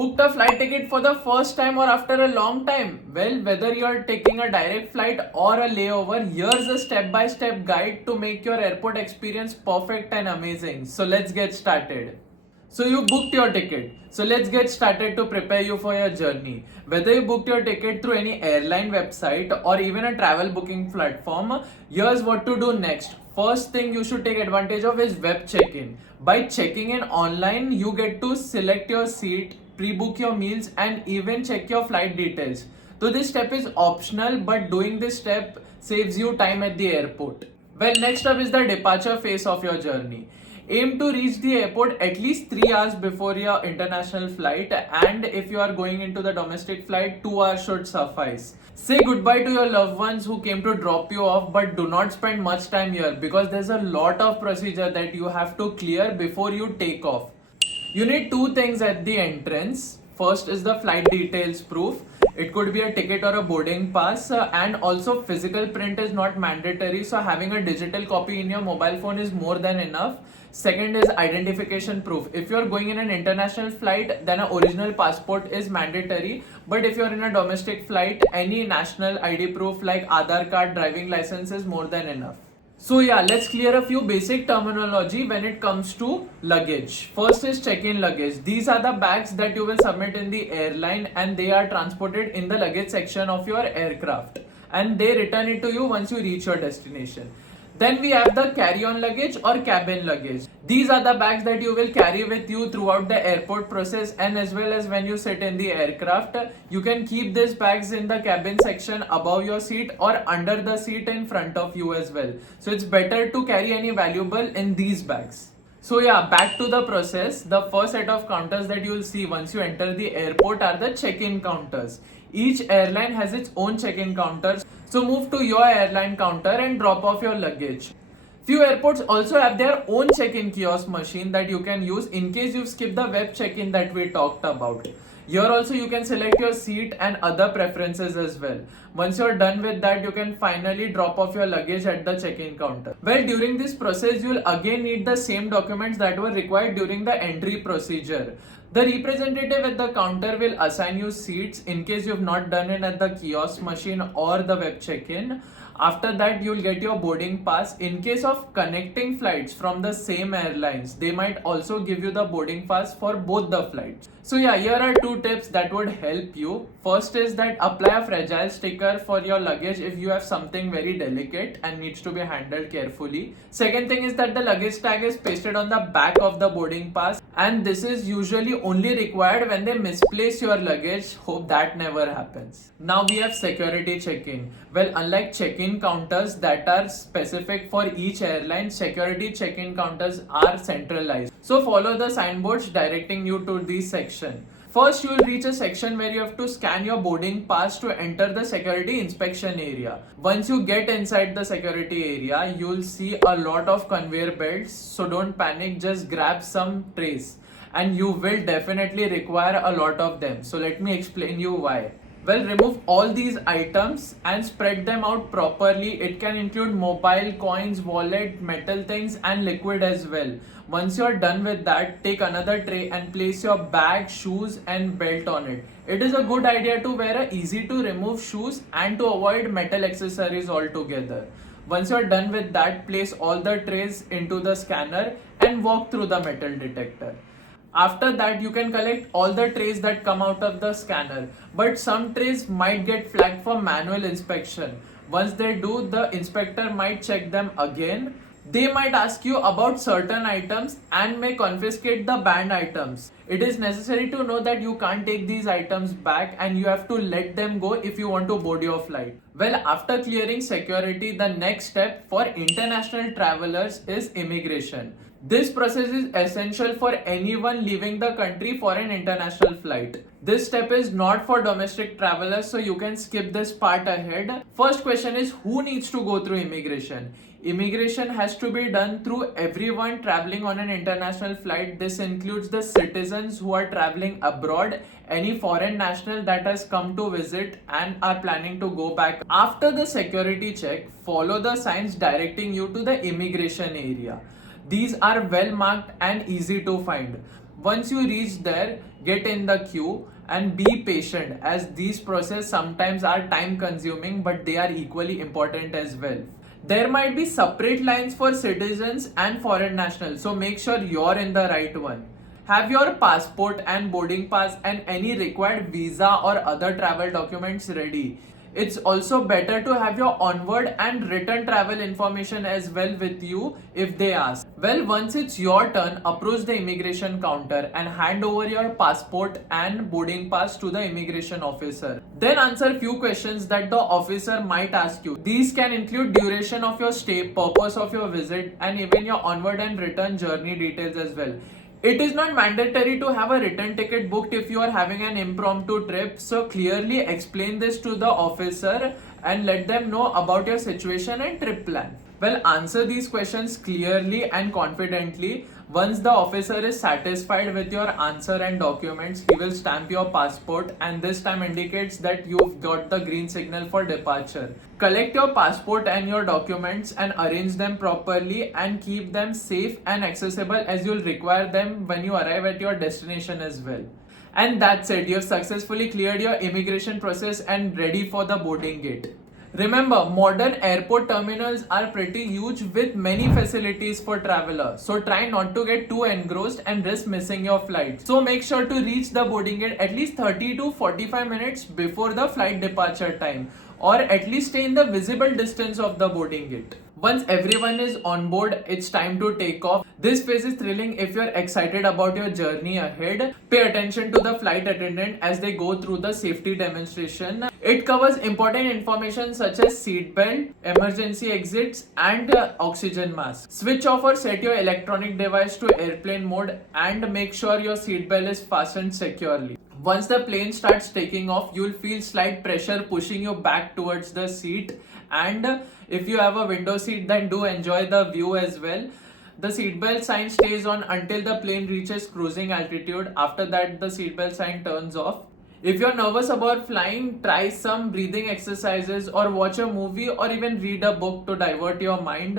Booked a flight ticket for the first time or after a long time? Well, whether you're taking a direct flight or a layover, here's a step-by-step guide to make your airport experience perfect and amazing. So let's get started. So you booked your ticket. So let's get started to prepare you for your journey. Whether you booked your ticket through any airline website or even a travel booking platform, here's what to do next. First thing you should take advantage of is web check-in. By checking in online, you get to select your seat, pre-book your meals, and even check your flight details. So this step is optional, but doing this step saves you time at the airport. Well, next up is the departure phase of your journey. Aim to reach the airport at least 3 hours before your international flight, and if you are going into the domestic flight, 2 hours should suffice. Say goodbye to your loved ones who came to drop you off, but do not spend much time here because there's a lot of procedure that you have to clear before you take off. You need two things at the entrance. First is the flight details proof. It could be a ticket or a boarding pass, and also physical print is not mandatory, so having a digital copy in your mobile phone is more than enough. Second is identification proof. If you're going in an international flight, then an original passport is mandatory, but if you're in a domestic flight, any national ID proof like Aadhaar card, driving license is more than enough. So yeah, let's clear a few basic terminology when it comes to luggage. First is check-in luggage. These are the bags that you will submit in the airline, and they are transported in the luggage section of your aircraft, and they return it to you once you reach your destination. Then we have the carry-on luggage or cabin luggage. These are the bags that you will carry with you throughout the airport process, and as well as when you sit in the aircraft. You can keep these bags in the cabin section above your seat or under the seat in front of you as well. So it's better to carry any valuable in these bags. So yeah, back to the process. The first set of counters that you will see once you enter the airport are the check-in counters. Each airline has its own check-in counters. So move to your airline counter and drop off your luggage. Few airports also have their own check-in kiosk machine that you can use in case you've skipped the web check-in that we talked about. Here also you can select your seat and other preferences as well. Once you're done with that, you can finally drop off your luggage at the check-in counter. Well, during this process, you'll again need the same documents that were required during the entry procedure. The representative at the counter will assign you seats in case you've not done it at the kiosk machine or the web check-in. After that, you'll get your boarding pass. In case of connecting flights from the same airlines, they might also give you the boarding pass for both the flights. So yeah, here are two tips that would help you. First is that apply a fragile sticker for your luggage if you have something very delicate and needs to be handled carefully. Second thing is that the luggage tag is pasted on the back of the boarding pass, and this is usually only required when they misplace your luggage. Hope that never happens. Now we have security check-in. Well, unlike check-in counters that are specific for each airline, security check-in counters are centralized. So follow the signboards directing you to this section. First, you will reach a section where you have to scan your boarding pass to enter the security inspection area. Once you get inside the security area, you will see a lot of conveyor belts. So don't panic, just grab some trays. And you will definitely require a lot of them. So let me explain you why. Well, remove all these items and spread them out properly. It can include mobile, coins, wallet, metal things, and liquid as well. Once you're done with that, take another tray and place your bag, shoes, and belt on it. It is a good idea to wear a easy to remove shoes and to avoid metal accessories altogether. Once you're done with that, place all the trays into the scanner and walk through the metal detector. After that, you can collect all the trays that come out of the scanner, but some trays might get flagged for manual inspection. Once they do, the inspector might check them again. They might ask you about certain items and may confiscate the banned items. It is necessary to know that you can't take these items back and you have to let them go if you want to board your flight. Well, after clearing security, the next step for international travelers is immigration. This process is essential for anyone leaving the country for an international flight. This step is not for domestic travelers, so you can skip this part ahead. First question is, who needs to go through immigration? Immigration has to be done through everyone traveling on an international flight. This includes the citizens who are traveling abroad, any foreign national that has come to visit and are planning to go back. After the security check, follow the signs directing you to the immigration area. These are well marked and easy to find. Once you reach there, get in the queue and be patient, as these processes sometimes are time consuming, but they are equally important as well. There might be separate lines for citizens and foreign nationals, so make sure you're in the right one. Have your passport and boarding pass and any required visa or other travel documents ready. It's also better to have your onward and return travel information as well with you if they ask. Well, once it's your turn, approach the immigration counter and hand over your passport and boarding pass to the immigration officer. Then answer few questions that the officer might ask you. These can include duration of your stay, purpose of your visit, and even your onward and return journey details as well. It is not mandatory to have a return ticket booked if you are having an impromptu trip, so clearly explain this to the officer and let them know about your situation and trip plan. Well, answer these questions clearly and confidently. Once the officer is satisfied with your answer and documents, he will stamp your passport, and this time indicates that you've got the green signal for departure. Collect your passport and your documents and arrange them properly and keep them safe and accessible, as you'll require them when you arrive at your destination as well. And that's it. You've successfully cleared your immigration process and ready for the boarding gate. Remember, modern airport terminals are pretty huge with many facilities for travelers. So try not to get too engrossed and risk missing your flight. So make sure to reach the boarding gate at least 30 to 45 minutes before the flight departure time, or at least stay in the visible distance of the boarding gate. Once everyone is on board, it's time to take off. This phase is thrilling if you're excited about your journey ahead. Pay attention to the flight attendant as they go through the safety demonstration. It covers important information such as seat belt, emergency exits, and oxygen mask. Switch off or set your electronic device to airplane mode and make sure your seat belt is fastened securely. Once the plane starts taking off, you'll feel slight pressure pushing you back towards the seat, and if you have a window seat, then do enjoy the view as well. The seatbelt sign stays on until the plane reaches cruising altitude. After that, the seatbelt sign turns off. If you're nervous about flying, try some breathing exercises or watch a movie or even read a book to divert your mind.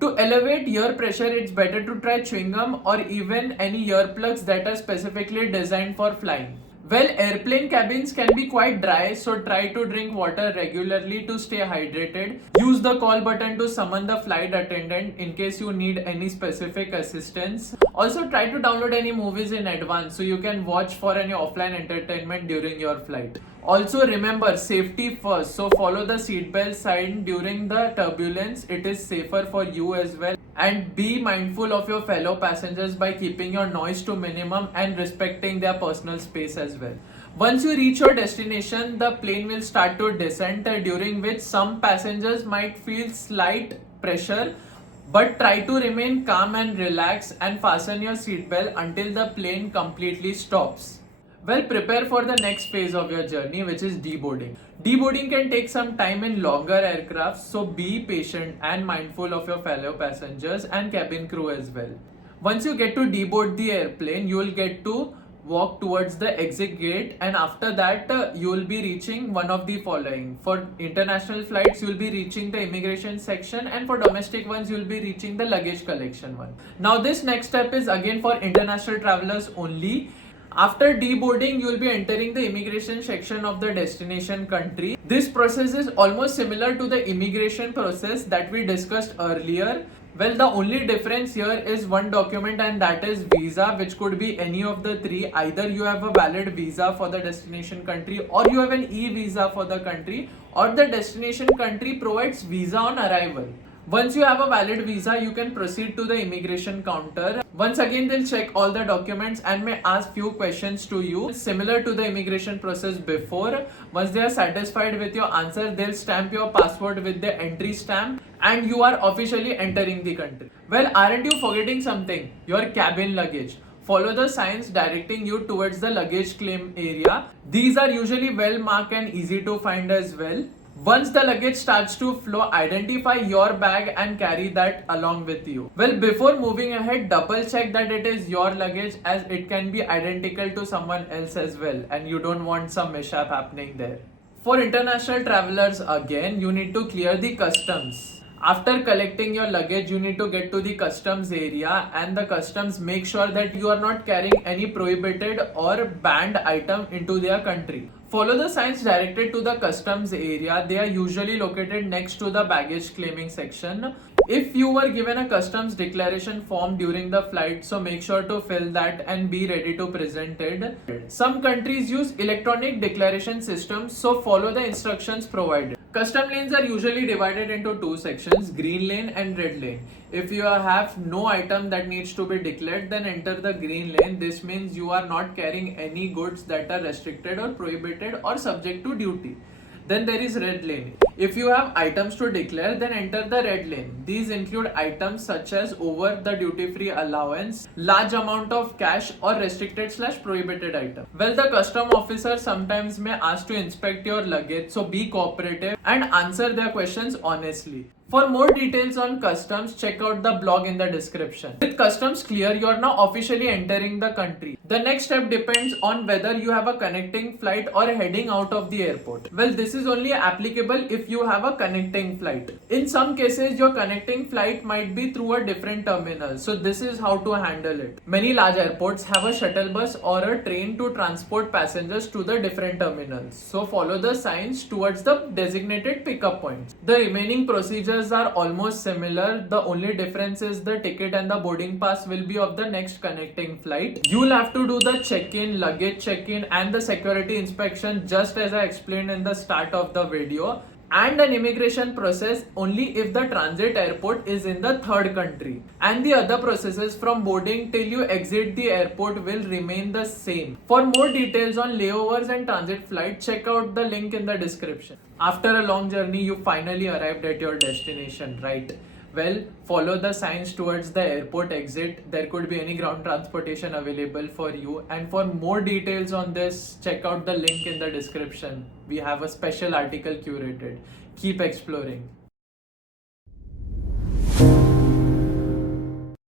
To elevate ear pressure, it's better to try chewing gum or even any earplugs that are specifically designed for flying. Well, airplane cabins can be quite dry, so try to drink water regularly to stay hydrated. Use the call button to summon the flight attendant in case you need any specific assistance. Also, try to download any movies in advance so you can watch for any offline entertainment during your flight. Also remember, safety first, so follow the seatbelt sign during the turbulence. It is safer for you as well. And be mindful of your fellow passengers by keeping your noise to minimum and respecting their personal space as well. Once you reach your destination, the plane will start to descend, during which some passengers might feel slight pressure, but try to remain calm and relax and fasten your seatbelt until the plane completely stops. Well, prepare for the next phase of your journey, which is deboarding. Deboarding can take some time in longer aircraft, so be patient and mindful of your fellow passengers and cabin crew as well. Once you get to deboard the airplane, you will get to walk towards the exit gate, and after that you will be reaching one of the following. For international flights, you will be reaching the immigration section, and for domestic ones, you will be reaching the luggage collection one. Now this next step is again for international travelers only. After deboarding, you will be entering the immigration section of the destination country. This process is almost similar to the immigration process that we discussed earlier. Well, the only difference here is one document, and that is visa, which could be any of the three. Either you have a valid visa for the destination country, or you have an e-visa for the country, or the destination country provides visa on arrival. Once you have a valid visa, you can proceed to the immigration counter. Once again, they'll check all the documents and may ask few questions to you, similar to the immigration process before. Once they are satisfied with your answer, they'll stamp your passport with the entry stamp, and you are officially entering the country. Well, aren't you forgetting something? Your cabin luggage. Follow the signs directing you towards the luggage claim area. These are usually well marked and easy to find as well. Once the luggage starts to flow, identify your bag and carry that along with you. Well, before moving ahead, double check that it is your luggage, as it can be identical to someone else as well, and you don't want some mishap happening there. For international travelers, again, you need to clear the customs. After collecting your luggage, you need to get to the customs area, and the customs make sure that you are not carrying any prohibited or banned item into their country. Follow the signs directed to the customs area. They are usually located next to the baggage claiming section. If you were given a customs declaration form during the flight, so make sure to fill that and be ready to present it. Some countries use electronic declaration systems, so follow the instructions provided. Custom lanes are usually divided into two sections, green lane and red lane. If you have no item that needs to be declared, then enter the green lane. This means you are not carrying any goods that are restricted or prohibited or subject to duty. Then there is red lane. If you have items to declare, then enter the red lane. These include items such as over the duty free allowance, large amount of cash, or restricted/prohibited item. Well, the custom officer sometimes may ask to inspect your luggage, so be cooperative and answer their questions honestly. For more details on customs, check out the blog in the description. With customs clear, you are now officially entering the country. The next step depends on whether you have a connecting flight or heading out of the airport. Well, this is only applicable if you have a connecting flight. In some cases, your connecting flight might be through a different terminal. So this is how to handle it. Many large airports have a shuttle bus or a train to transport passengers to the different terminals. So follow the signs towards the designated pickup points. The remaining procedures are almost similar. The only difference is the ticket and the boarding pass will be of the next connecting flight. You'll have to do the check-in, luggage check-in, and the security inspection just as I explained in the start of the video, and an immigration process only if the transit airport is in the third country, and the other processes from boarding till you exit the airport will remain the same. For more details on layovers and transit flights, check out the link in the description. After a long journey, you finally arrived at your destination, right? Well, follow the signs towards the airport exit. There could be any ground transportation available for you. And for more details on this, check out the link in the description. We have a special article curated. Keep exploring.